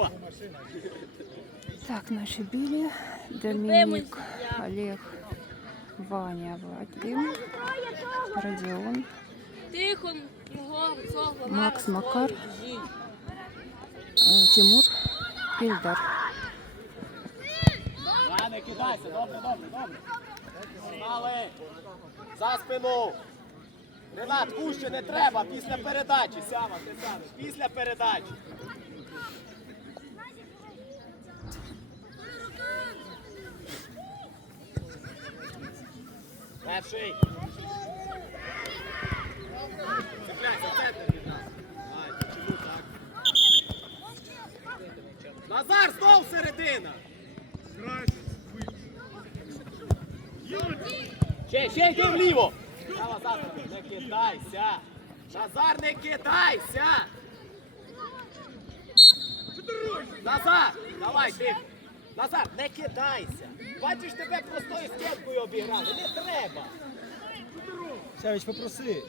Опа! Так, наші білі. Домінік, Олег, Ваня, Вадим, Родіон, Макс Макар. е, Тимур, Ільдар. Да, не кидайся, добре, добре, добре. Погнали! За спину! Ренат, куще не треба, після передачі, Сява, ти саме, після передачі. Перший. Цепляйся, центр від нас. Ай, чому так? Назар, знов середина! Ще, ще йди вліво! Не кидайся! Назар, не кидайся! Назар! Давай, ти! Назар, не кидайся! Бачиш, тебе простою стінкою обіграли, не треба! Сявич, попроси.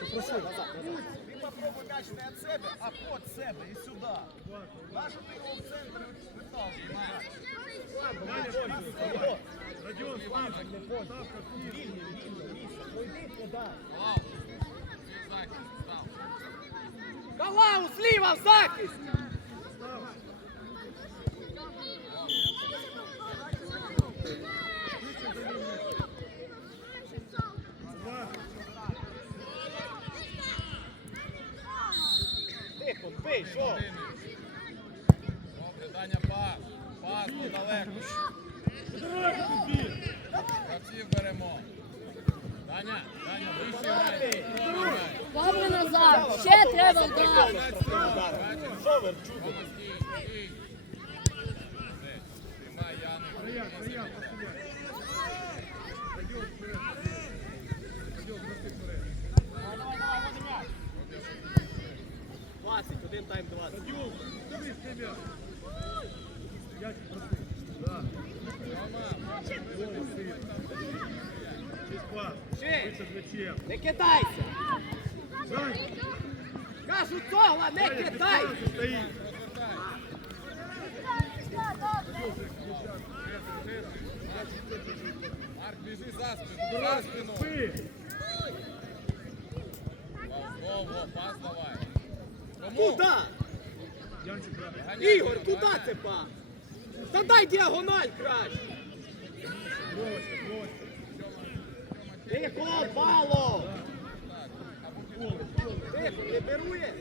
Попроси. Ти попробуй м'яч не від себе, а від себе і сюди. Нащо ти його в центр виталкуєш? Радіон, можна. Вільний, вільний, місце. Пройди туди. Калау, зліва в захист! Що? Добре, Даня, пас. Пас недалеко. Гравців беремо. Даня, Даня, вийшли. Добре, назад. Ще треба вдар. Що ви чудо? Рома, стій, стій. Де? Тримай, Яник. Давай, давай, води м'яч. 20, один тайм 20. Ще, не кидайся! Кажу, цогла, не кидайся! Марк, біжи за спину, за спину. Пас давай. Куда? Ігор, куди це пас? Та дай діагональ краще! Тихо, пало! Тихо, не берує?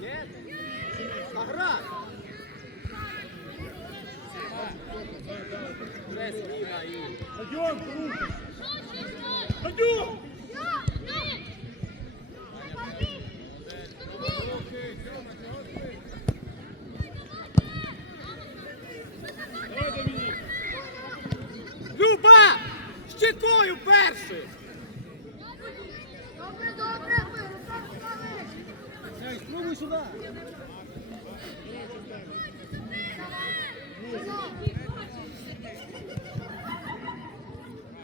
Ні? Наград! Вже зміна і... Давай, Доминик. Люба! Щекою перший! Сявич, пробуй сюда.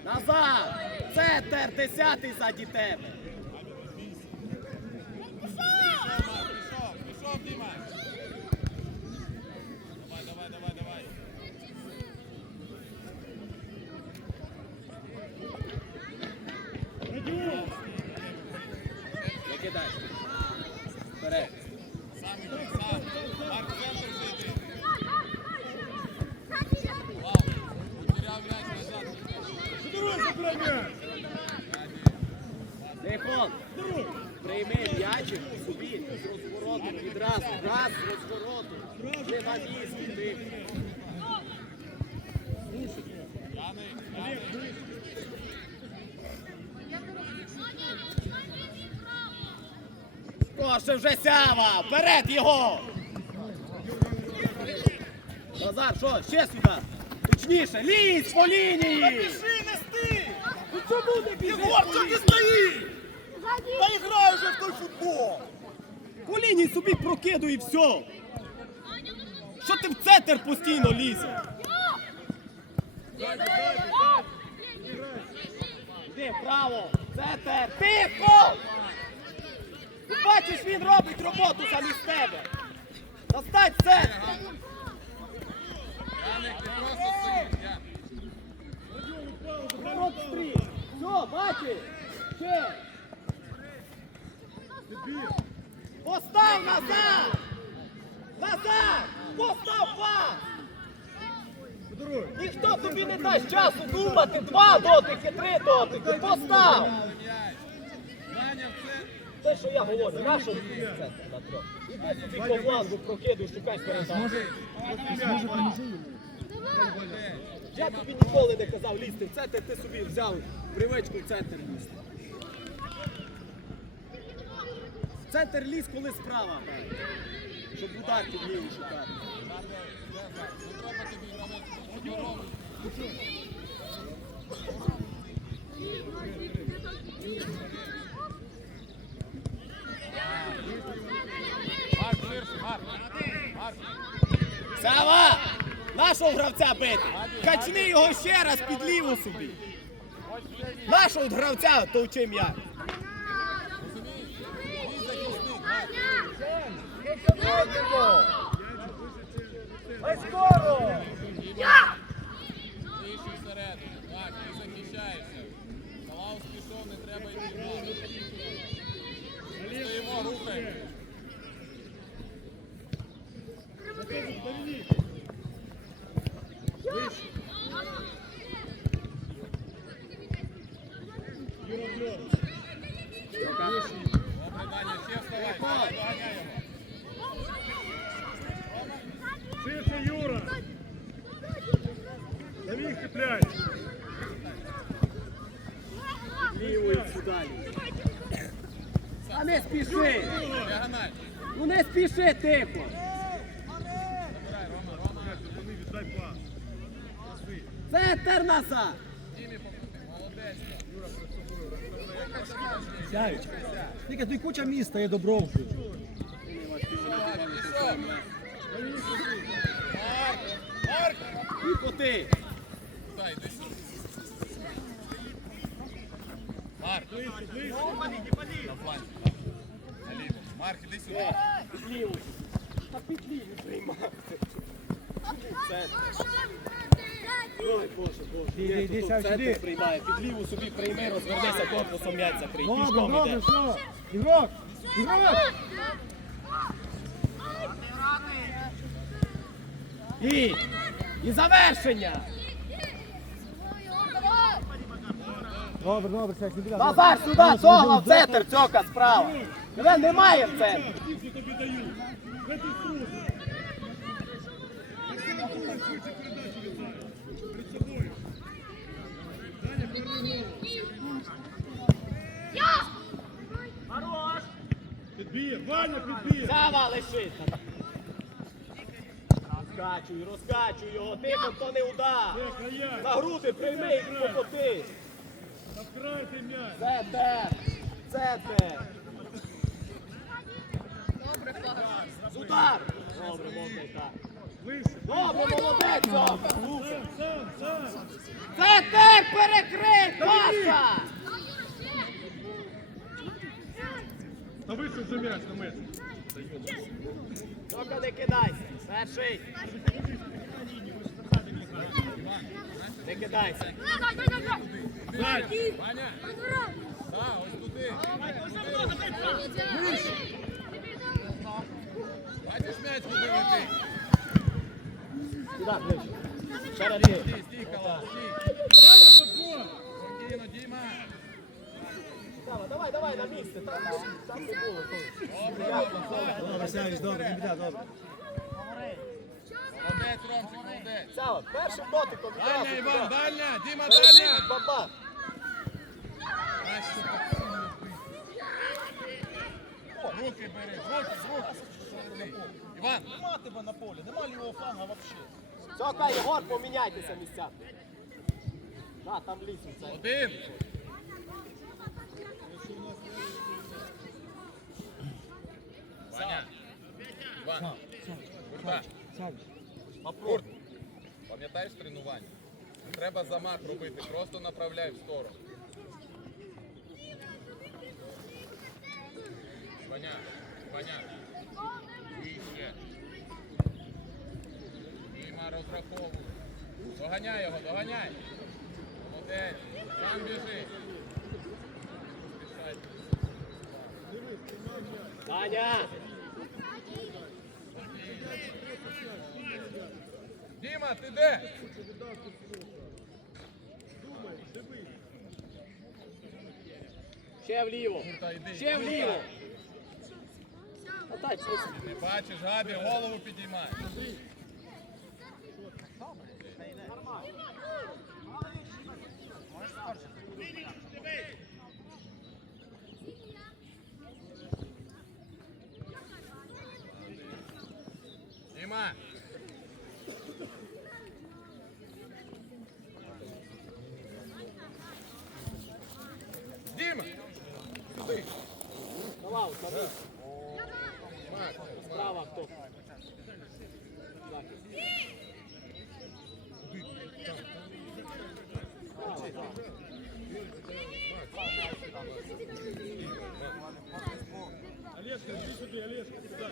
Назад! Центр десятий заді тебе! Пішов, пішов, пішов, Діма. Давай, давай, давай, давай. Пойдем. Не кидай! Вперед! Сам іди, сам. Марк, центр вже йди. Вау, потеряв м'яч назад. Здорово, забирай мяч. Тихон! Прийми м'ячик собі з розвороту відразу. Раз з розвороту. Не на місці, ти. Яник, Яник. Скорше вже сява! Вперед його! Назар, що? Ще сюди! Точніше! Лізь по лінії! Біжи, нести! Ну чому не біжиш по лінії? стоїш? Та грай вже в той футбол! По лінії собі прокидуй і все! Що ти в центр постійно лізеш? Іди вправо! Центр! Тихо! Ти бачиш, він робить роботу замість тебе. Достань це! Все, бачиш? Ще! Постав назад! Назад! Постав вас! Ніхто тобі не дасть часу думати! Два дотики, три дотики! Постав! Те, що я говорю, тобі на трьох? Іди собі по флангу прокидуй, шукай передачу. Я тобі ніколи не казав лізти в центр, ти собі взяв привичку в центр лізти. В Центр ліз, коли справа грає. Щоб удар під лівий шукати. Марк. Марк. Сава! Нашого гравця бити! Качни його ще раз під ліву собі! Нашого гравця товчи м'яч! Скоро! Тише всередину. Так, ти захищаєшся. Салаус пішов, не треба йти. Даня, вставай. Доганяй його. Ширше, Юра. Дави, цепляй. Лівою сюди. А не спіши! Ну не спіши тихо! Центр назад! Покрути. Молодець. Сяють. Тільки тут куча міста є Добровку. Пішов. Марк. Марк. Тихо ти! Марк. На фланг. Наліво. Марк, іди сюди. Під ліву! Та під ліву приймати! Центр! Ой, Боже, Боже. Іди, іди, центр приймає. Під ліву собі прийми, розвернися, корпусом м'яч закрий. Добре, Пішком добре, іде. все. Ігрок! Ігрок! І, і завершення! Добре, добре, все, сюди. Назар, сюди, цього, в центр, цьока, справа. Тебе немає в центрі. Ти голову. Підбір, Ваня, підбір. Сава лиши. Розкачуй, розкачуй його, тихо, то не удар. На груди прийми і покоти. Центр, центр. Удар. Добре, можна і так. Вище. Добре, молодець. Центр перекрий, Паша. Та вище вже м'яч на метр. Цьока, не кидайся. Перший. Не кидайся. Ваня. Так, ось туди. Бачиш м'яч, куди летить? Сюди, ближче. Ще. Стій, стій, кала, стій. Ваня, подбор. Спокійно, Діма. Сава, давай, давай на місце. Там, там, там не було. Добре, Сяють, добре, добре. Сава, першим дотиком. Дальня, Іван, дальня. Діма, дальня. баба. Руки бери, руки, руки. Іван, Нема тебе на полі, нема лівого фланга взагалі. Сока, Єгор, поміняйтеся місцями. Да, там ліс у цей. один. Ваня. Іван. Гурта. Гурт. Пам'ятаєш тренування? Треба замах робити, просто направляй в сторону. Ваня, Ваня. Вище. Діма, розраховуй. Доганяй його, доганяй. Молодець. Сам біжи. Поспішай. Саня! іде! Діма, ти? Ще вліво. Ще вліво. Не бачиш, Габі, голову підіймай. Діма. Діма. Сюди. Давай, смотри. Справа хто? Олежка, иди сюда, Олежка, сюда.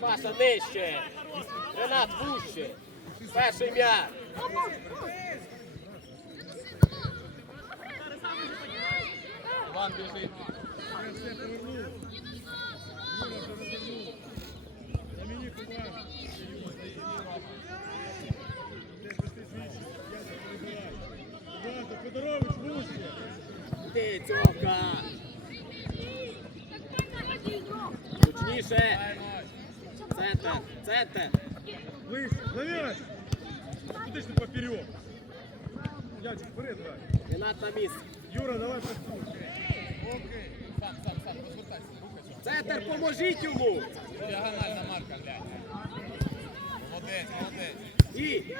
Паша нижче. Перший м'яч. Іван біжить. Федорович, вужче. Ти, Цьока. Гучніше. Центр, центр. Ближче, на мяч. Куди ж ти поперек? Ячик, вперед грай. Ренат на місці. Юра, давай працюй. Окей. Сам, сам, сам, розвертайся, рухайся. Центр, поможіть йому. Діагональна марка, глянь. Молодець, молодець. І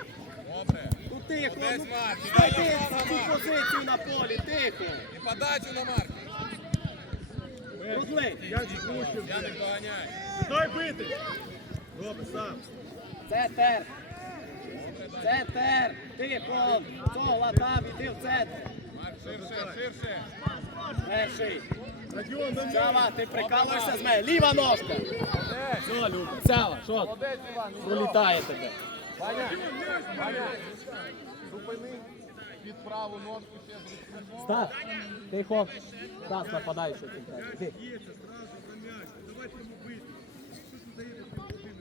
Добре. ну тихо. Молодець, Ну, Марк. знайди Ідеально, цю Марк. позицію на полі, тихо. І подачу на марку. Рудли. Ячик, вужче. Яник доганяй. Дай бити. Добре, сам. Центр. Центр. Тихо. Цогла там, іди в центр. Ширше, ширше. Перший. Сява, ти прикалуєшся з мене. Ліва ножка. Що, Люба? Сява, що? Пролітає тебе. Ваня, Ваня. Зупини під праву ножку ще зручну. Стас, тихо. Стас. Іди. Б'ється зразу за м'яч. Давайте йому бити. Що ж ви даєте Володимир?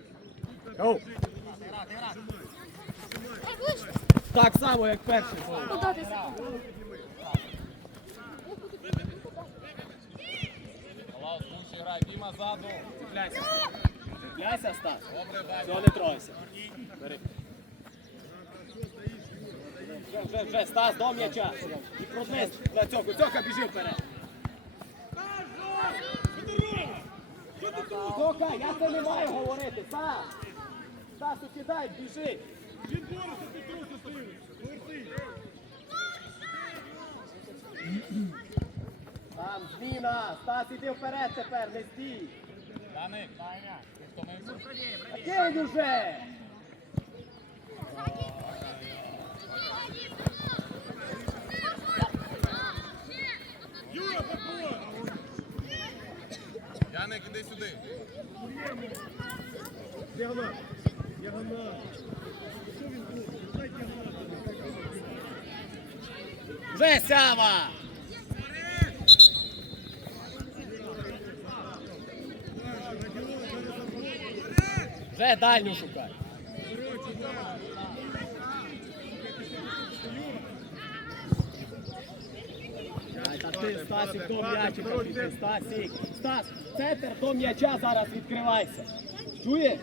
Так само, як перший. Діма ззаду. Цепляйся. Стас. Все, не тройся. Вже, вже, вже, Стас, до м'яча. І продвись на цьоку. Цьока, біжи вперед. Цьока, я це не маю говорити. Стас. Стас, кидай, біжи. Він. Там зміна. Стас, іди вперед тепер, не стій. Втомився? А кинь уже. Юра, попор. Яник, іди сюди. Діагональ. Діагональ. Що він тут? Дай діагональ. Вже сява. Вже дальню шукай. Стасик, до м'ячика Стасик. Стас, центр до м'яча зараз відкривайся. Чуєш?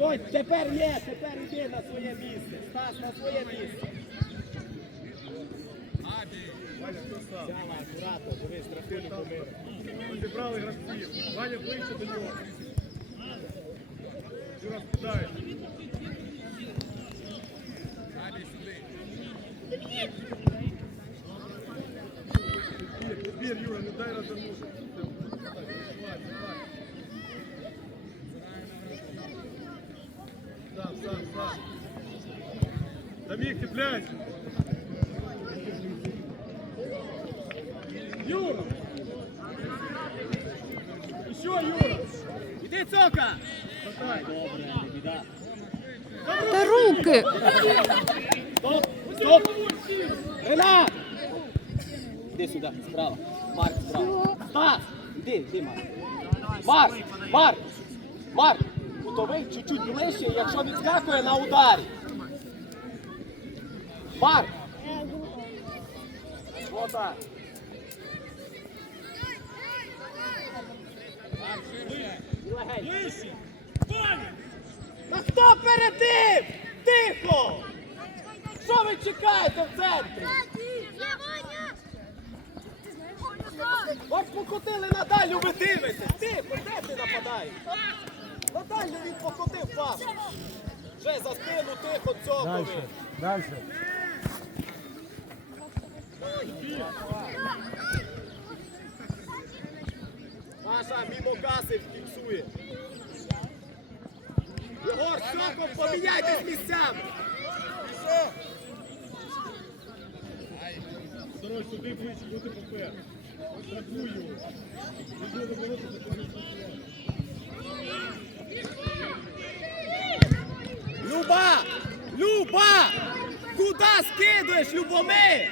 Ой, тепер ні, тепер іди на своє місце. Стас, на своє місце. Сява, акуратно. Сам, сам, сам. Домик, цепляйся. Юра! Еще, Юра! Іди, цока! Хватай. Добре, не біда. Та руки! Стоп! Стоп! Ренат! йде, справа. Марк, справа. Стас! Іди, іди, Марк. Марк! Марк! Марк! Кутовий чуть-чуть ближче, якщо відскакує на ударі. Марк! Отак. Ближче! Та хто перед тим? Тихо! Що ви чекаєте в центрі? Ось покотили на дальню, ви дивитесь. Тихо, де ти нападаєш? На дальню він покотив пас. Вже за спину тихо цього. Дальше, дальше. Наша мімо каси фіксує. Єгор, Соков, поміняйтесь місцями. Старой, сюди ближче, бути попер. Тракуй його. Іди до ворот, за тобі Люба! Люба! Куда скидуєш, Любомир?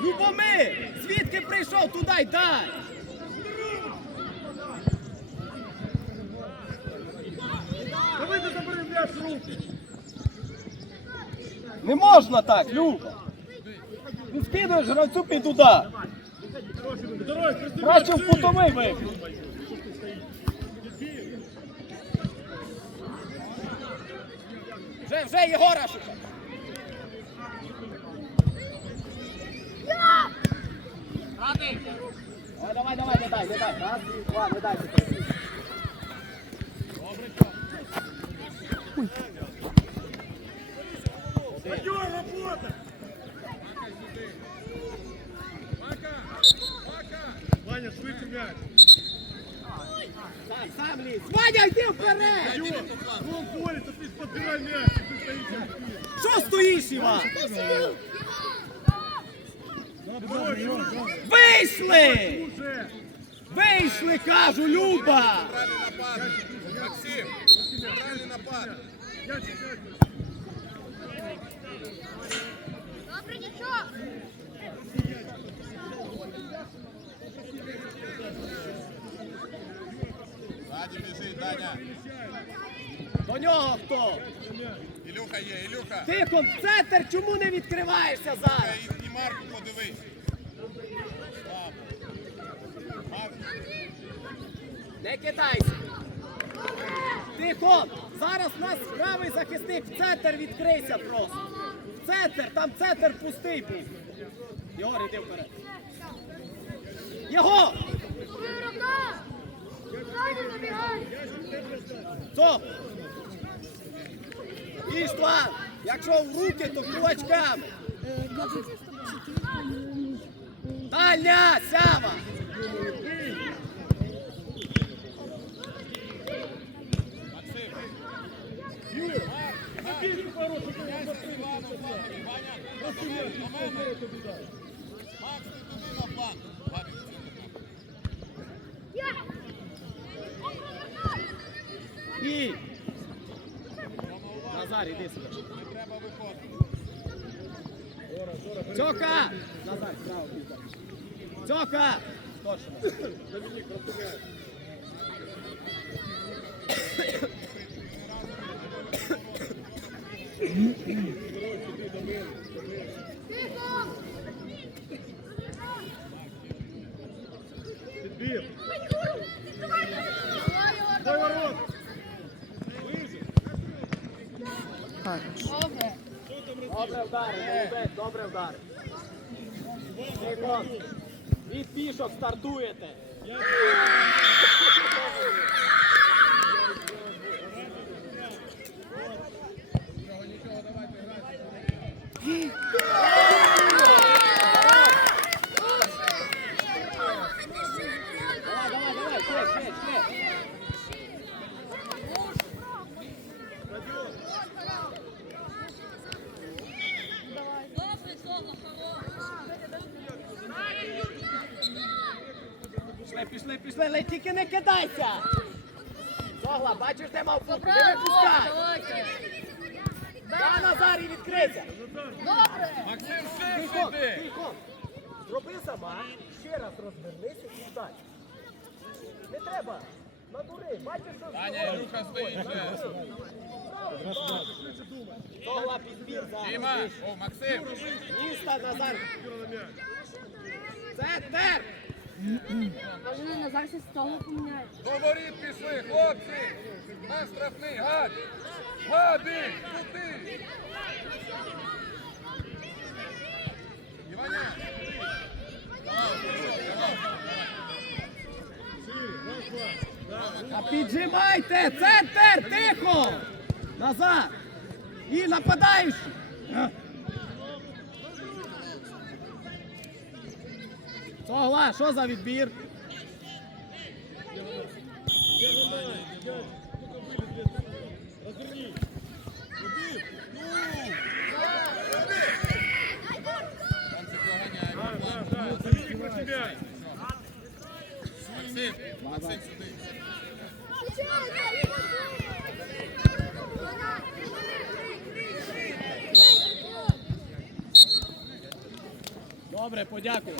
Любомир! Звідки прийшов, туди й дай! Давай ти забери м'яч в руки. Не можна так, Люба! Ти скидуєш гравцю під удар. Краще в кутовий вибір. Вже, вже Єгора шукай. Давай, давай, давай, не дай, не дай. Раз, два, не дай. Пойдем. Ваня, швидше йди вперед! Вон поле, то ти стоїш. Що стоїш, Іван? Вийшли! Вийшли, кажу, Люба! Максим, центральний напад. М'яч, м'яч. Ззаді біжить, Даня. До нього хто? Ілюха є, Ілюха. Тихо, в центр, чому не відкриваєшся зараз? І, і Марку подивись. Слабо. Не кидайся. Тихо, зараз у нас правий захисник в центр відкрийся просто. В центр, там центр пустий був. Єгор, іди вперед. Його! Стоп! Іштван, якщо в руки, то кулачками. Дальня, сява! Максим. Закинь пару, щоб він Івану, Владик, Ваня, до мене, до мене. Макс, ти туди на центр. І. Назар, іди сюди. Не треба виходити. Цьока! Назар, пізда. Цьока! Точно. Підбір. Дай ворот. Хорош. Добре вдари, добре вдари. Від пішок стартуєте. Давай, давай, давай, ще, ще, ще. Пішли, пішли, пішли, але тільки не кидайся. Согла, бачиш, де мав бути? Не випускай. Да, Назар, Назар і відкрийся. Добре. Максим, ще Тихо, сюди. тихо. Зроби сама, ще раз розвернися і встань. Не треба. Надури, бачиш, що Таня Ілюха стоїть вже. Сола підбір зараз. Діма, о, Максим. Міста Назар. Центр. Може, Назар ще з того поміняє. До воріт пішли, хлопці. На штрафний, гад. Гади, крути. Іваня. А піджимайте! Центр! Тихо! Назад! І нападаючий! Согла, що за відбір? Добре, подякую.